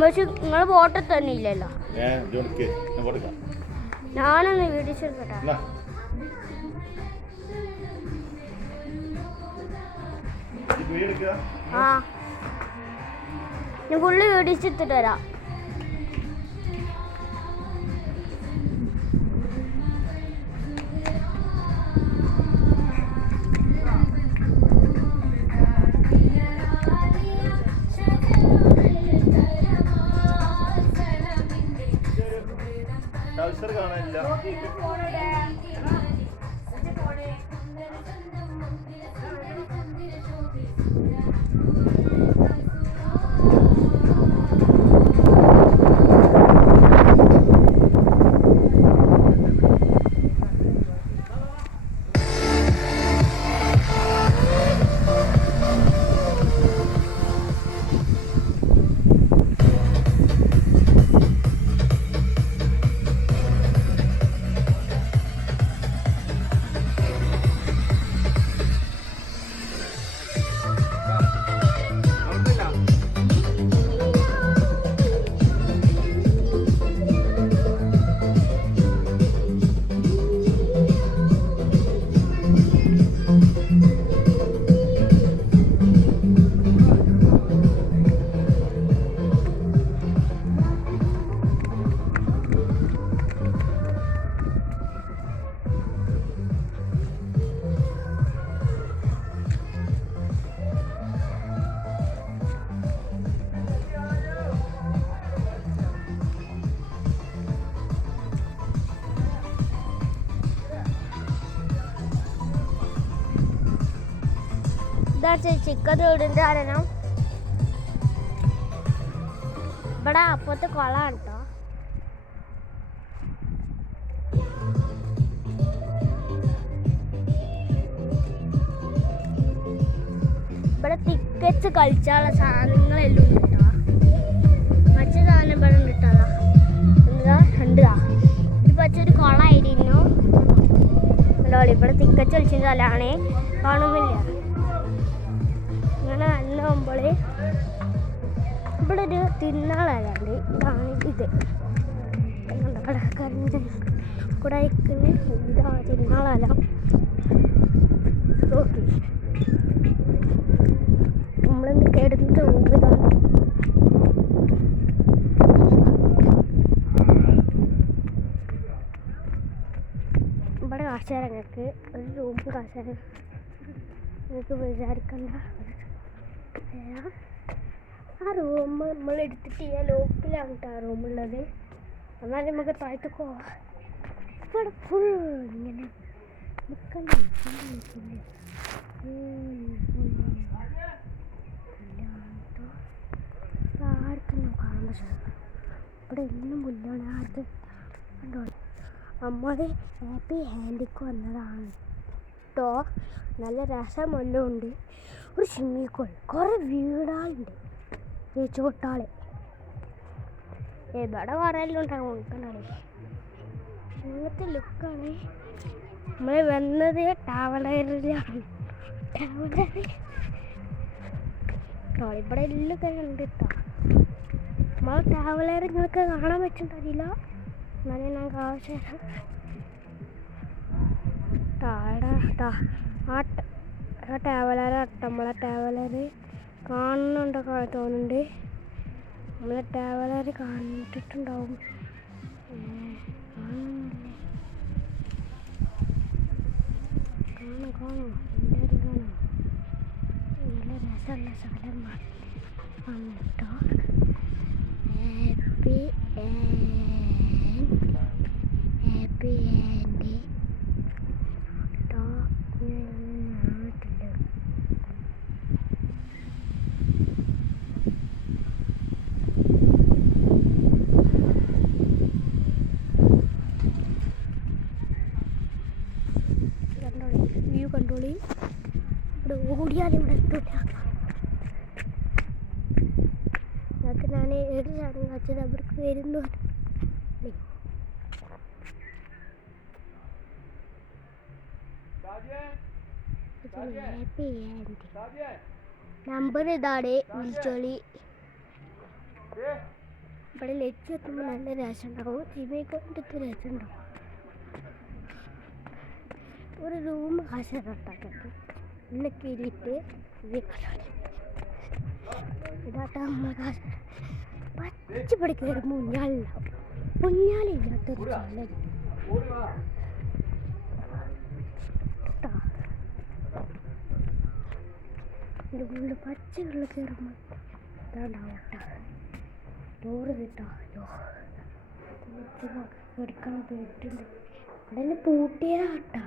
പക്ഷെ നിങ്ങൾ ഫോട്ടോ തന്നെ ഇല്ലല്ലോ. ഞാനൊന്ന് വീടിച്ചെടുക്കട്ടെ. ആ ഞാൻ ഫുള്ള് വീടിച്ചെടുത്തിട്ട് വരാം. കാണാനില്ല. ചിക്കൻ വീടിൻ്റെ കാരണം ഇവിടെ അപ്പുറത്ത് കുളമാണ് കേട്ടോ. ഇവിടെ ടിക്കറ്റ് കളിച്ചാലുള്ള സാധനങ്ങളെല്ലാം ഉണ്ട് കേട്ടോ. മറ്റു സാധനം ഇവിടെ ഉണ്ട് കേട്ടോ. എന്താ ഉണ്ടാ ഇത് പച്ചൊരു കുളമായിരുന്നു. ഇവിടെ ടിക്കറ്റ് കളിച്ച സ്ഥലമാണേ, കാണുന്നില്ല. ഇങ്ങനെ നല്ല ആകുമ്പോൾ ഇവിടെ ഒരു തിരുനാളല്ലാണ്ട് ഇതാണ് ഇത്. കടക്കാരൻ്റെ കൂടെ അയക്കുന്ന ഇതാ തിരുനാളല്ല. ഓക്കെ, നമ്മളൊന്ന് കിടന്നിട്ട് ഇതാണ്. ഇവിടെ കാശാരങ്ങൾക്ക് ഒരു റൂമിൽ കാശാര നിങ്ങൾക്ക് വിചാരിക്കണ്ട. ആ റൂം നമ്മൾ എടുത്തിട്ട് ഈ ലോക്കിലാണ് കേട്ടോ ആ റൂമുള്ളത്. എന്നാലും നമുക്ക് താഴത്ത് പോവാം. ഇവിടെ ഫുൾ ഇങ്ങനെ ആർക്കും കാണാൻ പറ്റില്ല. ഇവിടെ എന്നും പുല്ലാണ്. ആർക്ക് കണ്ടോ? നമ്മൾ ഹാപ്പി ഹാൻഡിക്ക് വന്നതാണ് കേട്ടോ. നല്ല രസമെല്ലാം ഉണ്ട്. ഒരു സ്വിമ്മിംഗ് പൂൾ, കുറേ വീടുകളുണ്ട്, ചോട്ടാള് ഇവിടെ കുറേ എല്ലാം ഉണ്ടാകും. നോക്കണ്ടേ ഇങ്ങനത്തെ ലുക്കാണ്. നമ്മൾ വന്നത് ട്രാവലറിലാണ്. ഇവിടെ എല്ലാം ഉണ്ട് കേട്ടോ. നമ്മൾ ട്രാവലർ നിങ്ങൾക്ക് കാണാൻ പറ്റുന്നില്ല, എന്നാലും ഞാൻ കാണിച്ചു തരാം. ആ ട്രാവലർ നമ്മളെ ട്രാവലർ കാണുന്നുണ്ടോ തോന്നുന്നുണ്ട്. നമ്മളെ ട്രാവലർ കണ്ടിട്ടുണ്ടാവും. കാണും എല്ലാവരും കാണും. നല്ല രസമുള്ള സ്ഥലമാണ് കേട്ടോ. ഹാപ്പി ഹാപ്പി ആൻഡ് കണ്ടോളി. ഇവിടെ ഓടിയാലും ഇവിടെ എത്തില്ല. അതൊക്കെ ഞാൻ ഏത് സാധനം കാച്ചത് അവർക്ക് വരുന്നു. നമ്പർ ഇതാണ്, വിളിച്ചോളി. ഇവിടെ ലച്ച് എത്തുമ്പോൾ നല്ല രസം ഉണ്ടാവും. ജിമ്മേക്കൊണ്ട് രസം ഉണ്ടാവും. ഒരു റൂം കാശാട്ടാക്കുന്നത് പിന്നെ കീഴിട്ട് ഇതാട്ടാ നമ്മളെ കാശ പച്ച പഠിക്കുന്ന ഒരു മുഞ്ഞാലില്ലാത്തൊരു ചാല ഇതിൻ്റെ ഉള്ളിൽ പച്ച വെള്ളം കയറുമ്പോൾ ഇതാണ്ടാവട്ട ഡോറ് കിട്ടാമല്ലോ. എടുക്കണം പേട്ടുണ്ട് അവിടെ പൂട്ടിയതാട്ടാ.